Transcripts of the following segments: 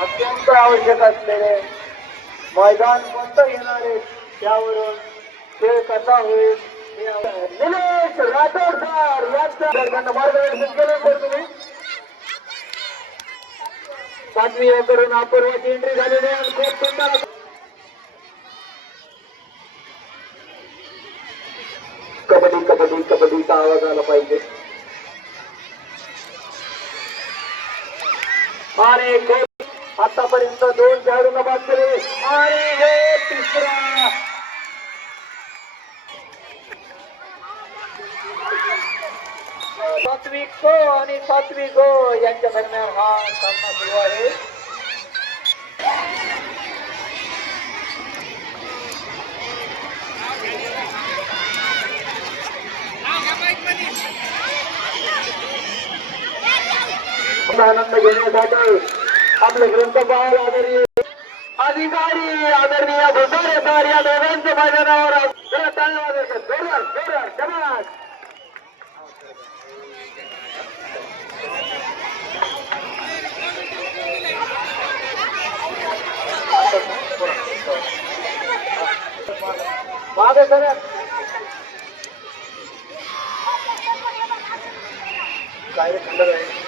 अत्यंत आवश्यक असलेले मैदान कोणतं घेणार आहे त्यावरून खेळ कसा होईल निलेश राठोड सर यांचं मार्गदर्शन केलं सर तुम्ही. पाचवी करून अपूर्वाची एंट्री झालेली आणि खूप सुंदर कबड्डी कबड्डी कबड्डीचा आवाज आला पाहिजे. आणि आतापर्यंत दोन खेळाडूंना बाद केले. आणि हे तिसरा. सात्विक को आणि सात्विक गो यांच्या दरम्यान हा सामना सुरू आहे. आनंद घेण्यासाठी आपले ग्रंथपाल आदरणीय अधिकारी आदरणीय भुसारे सर या दोघांचं माझ्या नावावर जरा मागे सर काय रे आहे?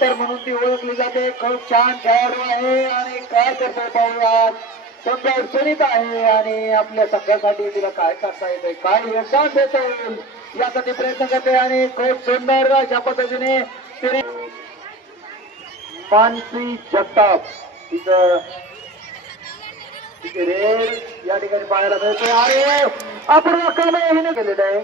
तर म्हणून ती ओळखली जाते. खूप छान खेळाडू आहे आणि काय करतो पाहूयात सध्या अडचणीत आहे आणि आपल्या संघासाठी तिला काय करता येते काय योगदान देता येईल यासाठी प्रयत्न करते आणि खूप सुंदर अशा पद्धतीने तिने मानसी जगताप तिचं तिचे रेड या ठिकाणी पाहायला मिळते आणि आपण केलेलं आहे.